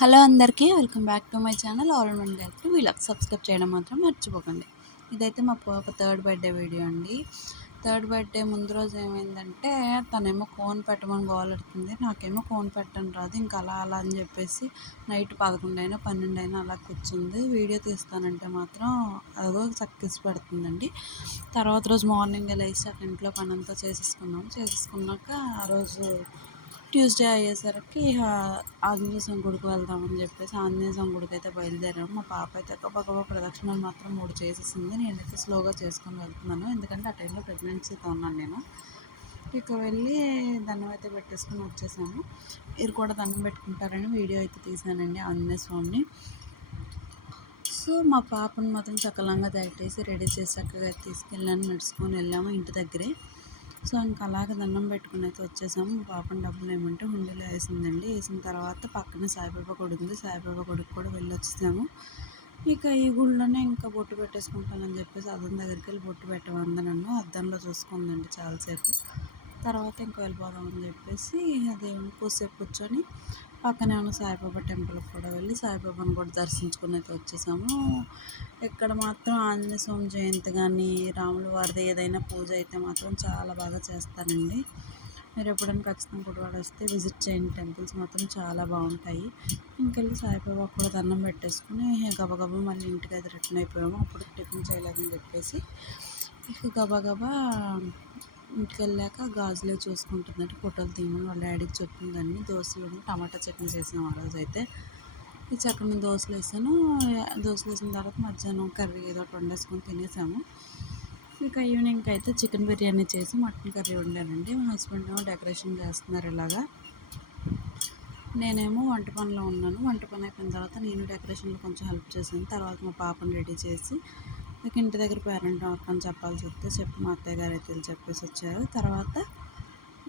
Hello అందరికీ welcome back to my channel all in one Gayatri వీళ్ళకి subscribe చేయడం మాత్రం మర్చిపోకండి. ఇదైతే మా పాప థర్డ్ బర్త్డే వీడియో అండి. థర్డ్ బర్త్డే ముందు రోజు ఏమైందంటే తనేమో కోన్ పెట్టమని గోలెడుతుంది, నాకేమో కోన్ పెట్టడం రాదు. ఇంకా అలా అలా అని చెప్పేసి నైట్ 11 అయినా 12 అయినా అలా కూర్చుంది. వీడియో తీస్తానంటే మాత్రం అదో చక్కిసి పెడుతుందండి. తర్వాత రోజు మార్నింగ్ లేచి అక్కడ ఇంట్లో పని అంతా చేసేసుకున్నాక ఆ రోజు ట్యూస్డే అయ్యేసరికి ఆంజనేయ స్వామి గుడికి వెళ్దామని చెప్పేసి ఆంజనేయ స్వామి గుడికి అయితే బయలుదేరాము. మా పాప అయితే గబగబా ప్రదక్షిణలు మాత్రం 3 చేసేసింది. నేనైతే స్లోగా చేసుకొని వెళ్తున్నాను, ఎందుకంటే ఆ టైంలో ప్రెగ్నెన్సీతో ఉన్నాను నేను. ఇక వెళ్ళి దండం అయితే పెట్టేసుకొని వచ్చేసాము. మీరు కూడా దండం పెట్టుకుంటారని వీడియో అయితే తీసానండి ఆంజనేయ స్వామిని. సో మా పాపను మాత్రం చక్కలంగా దయచేసి రెడీ చేసి చక్కగా తీసుకెళ్ళాను. నడుచుకొని వెళ్ళాము ఇంటి దగ్గరే. సో ఇంకా అలాగే దండం పెట్టుకుని అయితే వచ్చేసాము. మా పాపని డబ్బులు ఏమంటే హుండీలో వేసిందండి. వేసిన తర్వాత పక్కన సాయిబాబా గుడి ఉంది, సాయిబాబా గుడికి కూడా వెళ్ళి వచ్చేసాము. ఇక ఈ గుళ్ళోనే ఇంకా బొట్టు పెట్టేసుకుంటానని చెప్పేసి అద్దం దగ్గరికి వెళ్ళి బొట్టు పెట్టమంది నన్ను. అద్దంలో చూసుకుందండి చాలాసేపు. తర్వాత ఇంకా వెళ్ళిపోదామని చెప్పేసి దేవుని కొద్దిసేపు కూర్చొని పక్కనే ఉన్న సాయిబాబా టెంపుల్కి కూడా వెళ్ళి సాయిబాబాను కూడా దర్శించుకుని అయితే వచ్చేసాము. ఇక్కడ మాత్రం ఆంజనేయ స్వామి జయంతి కానీ రాముల వారిది ఏదైనా పూజ అయితే మాత్రం చాలా బాగా చేస్తారండి. మీరు ఎప్పుడైనా ఖచ్చితంగా గుడివాడ వస్తే విజిట్ చేయండి, టెంపుల్స్ మాత్రం చాలా బాగుంటాయి. ఇంకెళ్ళి సాయిబాబా కూడా దండం పెట్టేసుకుని గబగబా మళ్ళీ ఇంటికి అయితే రిటర్న్ అయిపోయాము. అప్పుడు టిఫిన్ చేయలేదని చెప్పేసి ఇక గబగబా ఇంటికి వెళ్ళాక గాజులే చూసుకుంటుందంటే ఫోటోలు తీయమని వాళ్ళ డాడీకి చెప్పిందని. దోశలు టమాటా చట్నీ చేసాం ఆ రోజు అయితే. ఈ చక్కని దోశలు వేసాను. దోశలు వేసిన తర్వాత మధ్యాహ్నం కర్రీ ఏదో ఒకటి వండేసుకొని తినేసాము. ఇక ఈవినింగ్కి అయితే చికెన్ బిర్యానీ చేసి మటన్ కర్రీ వండానండి. మా హస్బెండ్ ఏమో డెకరేషన్ చేస్తున్నారు ఇలాగా. నేనేమో వంట పనిలో ఉన్నాను. వంట పని అయిపోయిన తర్వాత నేను డెకరేషన్లో కొంచెం హెల్ప్ చేశాను. తర్వాత మా పాపను రెడీ చేసి ఇక ఇంటి దగ్గర పేరెంట్ వర్క్ చెప్పాల్సి వస్తే చెప్పి మా అత్తయ్య గారు అయితే చెప్పేసి వచ్చారు. తర్వాత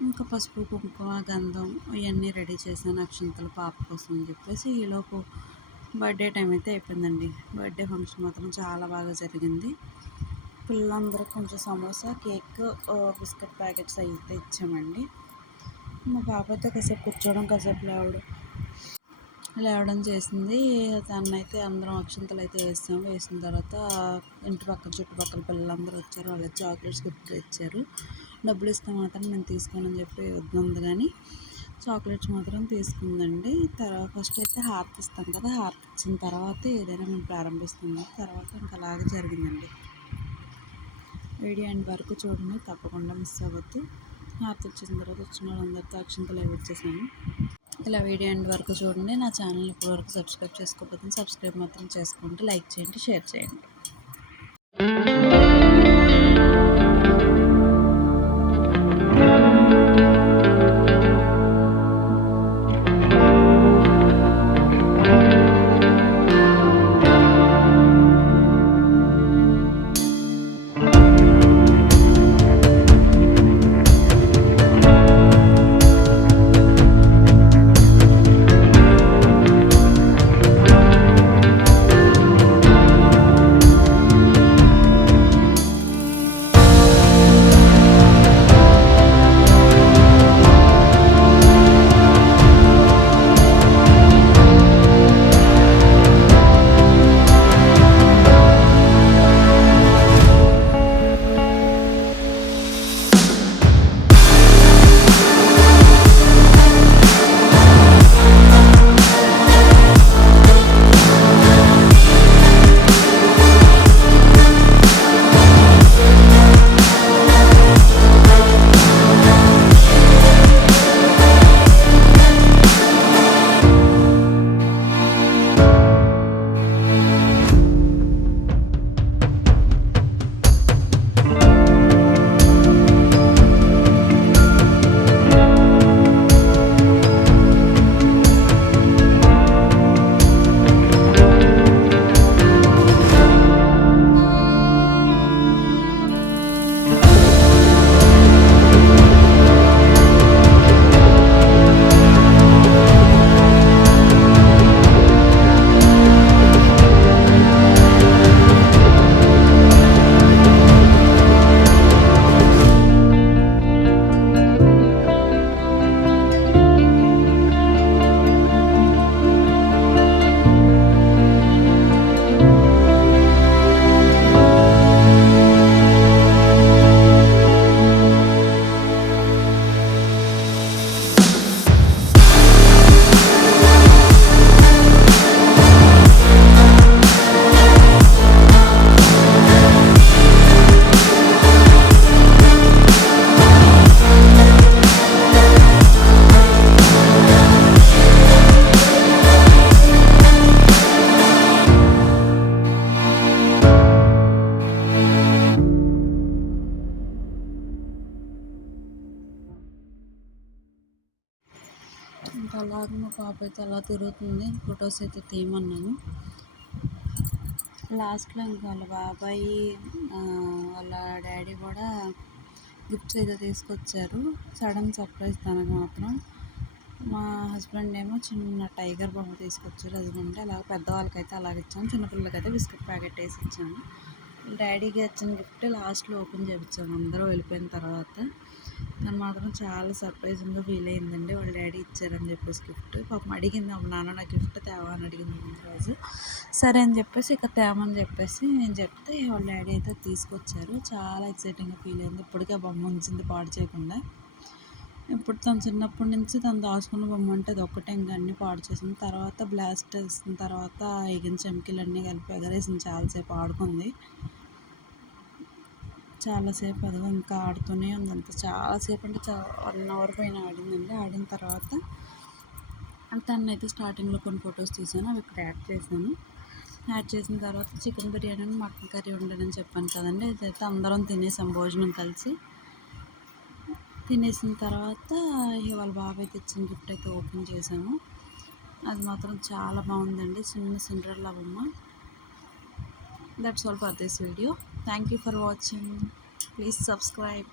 ఇంకా పసుపు కుంకుమ గంధం ఇవన్నీ రెడీ చేశాను, అక్షింతలు పాప కోసం అని చెప్పేసి. ఈలోపు బర్త్డే టైం అయితే అయిపోయిందండి. బర్త్డే ఫంక్షన్ మాత్రం చాలా బాగా జరిగింది. పిల్లలందరికీ కొంచెం సమోసా, కేక్, బిస్కెట్ ప్యాకెట్స్ అయితే ఇచ్చామండి. మా పాప అయితే కాసేపు కూర్చోవడం, కాసేపు లేవడం చేసింది. దాన్నైతే అందరం అక్షింతలు అయితే వేసాము. వేసిన తర్వాత ఇంటి పక్కన చుట్టుపక్కల పిల్లలందరూ వచ్చారు. వాళ్ళకి చాక్లెట్స్ గిఫ్ట్ ఇచ్చారు. డబ్బులు ఇస్తే మాత్రం నేను తీసుకోనని చెప్పి వద్దుంది, కానీ చాక్లెట్స్ మాత్రం తీసుకుందండి. తర్వాత ఫస్ట్ అయితే హారతి ఇస్తాం కదా, హారతి ఇచ్చిన తర్వాత ఏదైనా మేము ప్రారంభిస్తున్నాం. తర్వాత ఇంకా అలాగే జరిగిందండి. వీడియో ఎండ్ వరకు చూడండి, తప్పకుండా మిస్ అవ్వద్దు. హారతి ఇచ్చిన తర్వాత వచ్చిన వాళ్ళందరితో అక్షింతలు అవి ఇచ్చేసాను. ఇలా వీడియో ఎండ్ వరకు చూడండి. నా ఛానల్ ఇప్పటివరకు సబ్స్క్రైబ్ చేసుకోకపోతే సబ్స్క్రైబ్ మాత్రం చేసుకోండి, లైక్ చేయండి, షేర్ చేయండి. మా పాప అయితే అలా తిరుగుతుంది. ఫొటోస్ అయితే తీయమన్నాను. లాస్ట్లో ఇంకా వాళ్ళ బాబాయి వాళ్ళ డాడీ కూడా గిఫ్ట్స్ అయితే తీసుకొచ్చారు. సడన్ సర్ప్రైజ్ తనకు మాత్రం. మా హస్బెండ్ ఏమో చిన్న టైగర్ బొమ్మ తీసుకొచ్చారు. అదిగోండి అలా పెద్దవాళ్ళకైతే అలాగ ఇచ్చాను, చిన్నపిల్లలకైతే బిస్కెట్ ప్యాకెట్ వేసి ఇచ్చాను. డాడీకి వచ్చిన గిఫ్ట్ లాస్ట్లో ఓపెన్ చేయించాము అందరూ వెళ్ళిపోయిన తర్వాత. తను మాత్రం చాలా సర్ప్రైజింగ్గా ఫీల్ అయిందండి, వాళ్ళ డాడీ ఇచ్చారని చెప్పేసి గిఫ్ట్. పాపం అడిగింది, అప్పుడు నాన్న నా గిఫ్ట్ తేవా అని అడిగింది ముందు రోజు. సరే అని చెప్పేసి ఇక తేమని చెప్పేసి నేను చెప్తే వాళ్ళ డాడీ అయితే తీసుకొచ్చారు. చాలా ఎక్సైటింగ్గా ఫీల్ అయింది. ఇప్పటికే బొమ్మ ఉంచింది పాడు చేయకుండా. ఇప్పుడు తను చిన్నప్పటి నుంచి తను దాచుకున్న బొమ్మ అంటే అది ఒక్కటే, ఇంకా అన్నీ పాడు చేసింది. తర్వాత బ్లాస్ట్ వేసిన తర్వాత ఎగిన చెంకిలన్నీ కలిపి ఎగరేసింది, చాలాసేపు ఆడుకుంది. చాలాసేపు అదిగో ఇంకా ఆడుతూనే ఉంది. అంత చాలాసేపు అంటే 1 అవర్ పైన ఆడిందండి. ఆడిన తర్వాత తనైతే స్టార్టింగ్లో కొన్ని ఫొటోస్ తీసాను, అవి ఇక్కడ యాడ్ చేసిన తర్వాత chicken biryani and mutton curry వండానని చెప్పాను కదండి. ఇదైతే అందరం తినేసాం, భోజనం కలిసి తినేసిన తర్వాత వాళ్ళ బాబాయ్ తెచ్చిన గిఫ్ట్ అయితే ఓపెన్ చేసాము. అది మాత్రం చాలా బాగుందండి, చిన్న సిండ్రెల్లా బొమ్మ. That's all for this video. Thank you for watching. Please subscribe.